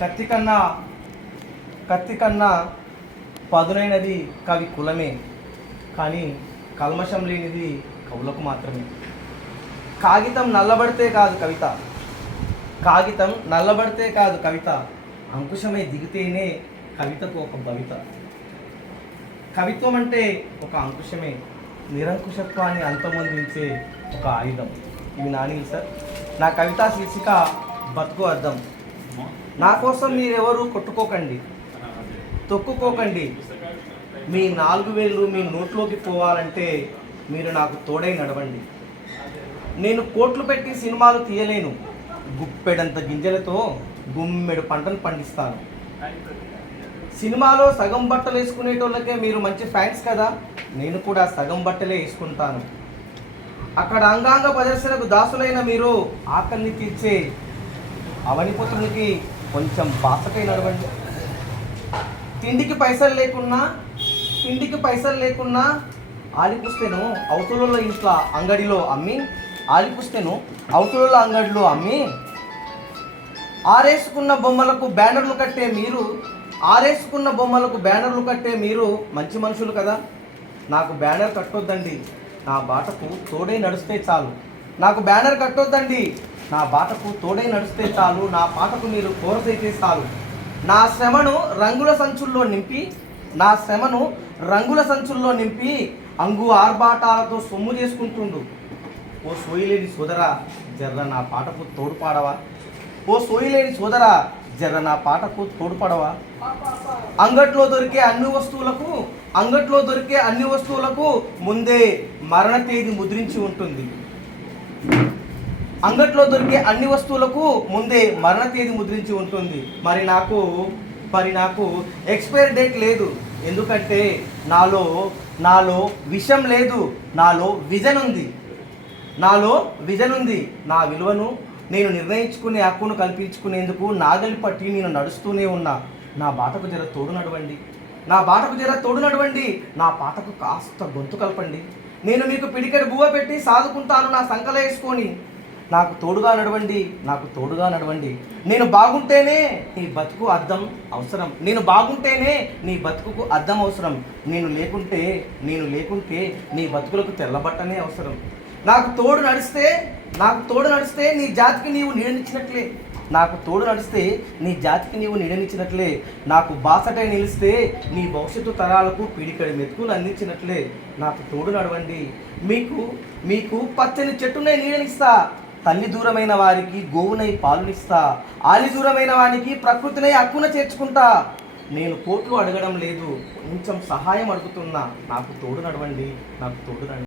కత్తి కన్నా కత్తి కన్నా పదునైనది కవి కులమే. కానీ కల్మషం లేనిది కవులకు మాత్రమే. కాగితం నల్లబడితే కాదు కవిత. కాగితం నల్లబడితే కాదు కవిత. అంకుశమై దిగితేనే కవితకు ఒక భవిత. కవిత్వం అంటే ఒక అంకుశమే. నిరంకుశత్వాన్ని అంతమొందించే ఒక ఆయుధం. ఇవి నాని సార్. నా కవితా శీర్షిక బతుకు అర్థం. నా కోసం మీరెవరు కొట్టుకోకండి. తొక్కుకోకండి. మీ నాలుగు వేలు మీ నోట్లోకి పోవాలంటే మీరు నాకు తోడై నడవండి. నేను కోట్లు పెట్టి సినిమాలు తీయలేను. గుప్పెడంత గింజలతో గుమ్మెడు పంటలు పండిస్తాను. సినిమాలో సగం బట్టలు వేసుకునేటోళ్ళకే మీరు మంచి ఫ్యాన్స్ కదా? నేను కూడా సగం బట్టలే వేసుకుంటాను. అక్కడ అంగాంగ ప్రదర్శనకు దాసులైన మీరు ఆకలిని తీర్చే అవనిపుత్రులకి కొంచెం బాసకై నడవండి. తిండికి పైసలు లేకున్నా తిండికి పైసలు లేకున్నా ఆలిపుస్తేను అవతుల ఇంట్లో అంగడిలో అమ్మి ఆలిపుస్తేను అవతుల అంగడిలో అమ్మి ఆరేసుకున్న బొమ్మలకు బ్యానర్లు కట్టే మీరు ఆరేసుకున్న బొమ్మలకు బ్యానర్లు కట్టే మీరు మంచి మనుషులు కదా. నాకు బ్యానర్ కట్టొద్దండి. నా బాటకు తోడే నడిస్తే చాలు. నాకు బ్యానర్ కట్టొద్దండి. నా బాటకు తోడై నడిస్తే చాలు నా పాటకు మీరు కోరసైతే చాలు నా శ్రమను రంగుల సంచుల్లో నింపి నా శ్రమను రంగుల సంచుల్లో నింపి అంగు ఆర్భాటాలతో సొమ్ము చేసుకుంటుండు. ఓ సోయిలేని సోదరా జర్ర నా పాటకు తోడుపాడవా? ఓ సోయిలేని సోదరా జర్ర నా పాటకు తోడుపడవా? అంగట్లో దొరికే అన్ని వస్తువులకు అంగట్లో దొరికే అన్ని వస్తువులకు ముందే మరణ తేదీ ముద్రించి ఉంటుంది. అంగట్లో దొరికే అన్ని వస్తువులకు ముందే మరణ తేదీ ముద్రించి ఉంటుంది. మరి నాకు మరి నాకు ఎక్స్పైరీ డేట్ లేదు. ఎందుకంటే నాలో నాలో విషం లేదు. నాలో విజన్ ఉంది. నాలో విజన్ ఉంది. నా విలువను నేను నిర్ణయించుకునే హక్కును కల్పించుకునేందుకు నాగలి పట్టి నేను నడుస్తూనే ఉన్నా. నా బాటకు జర తోడు నడవండి. నా బాటకు జర తోడు నడవండి. నా పాటకు కాస్త గొంతు కలపండి. నేను మీకు పిడికెడు బువ్వ పెట్టి సాదుకుంటాను నా సంకల వేసుకొని. నాకు తోడుగా నడవండి నాకు తోడుగా నడవండి. నేను బాగుంటేనే నీ బతుకు అర్థం అవసరం. నేను బాగుంటేనే నీ బతుకుకు అర్థం అవసరం. నేను లేకుంటే నేను లేకుంటే నీ బతుకులకు తెల్లబట్టనే అవసరం. నాకు తోడు నడిస్తే నాకు తోడు నడిస్తే నీ జాతికి నీవు నీడనిచ్చినట్లే. నాకు తోడు నడిస్తే నీ జాతికి నీవు నీడనిచ్చినట్లే. నాకు బాసటై నిలిస్తే నీ భవిష్యత్తు తరాలకు పిడికడి మెతుకులు అందించినట్లే. నాకు తోడు నడవండి. మీకు మీకు పచ్చని చెట్టునే నీడనిస్తా. తల్లి దూరమైన వారికి గోవునై పాలునిస్తా. ఆలి దూరమైన వారికి ప్రకృతినై అక్కున చేర్చుకుంటా. నేను కోట్లు అడగడం లేదు కొంచెం సహాయం అడుగుతున్నా. నాకు తోడు నడవండి నాకు తోడు నడవండి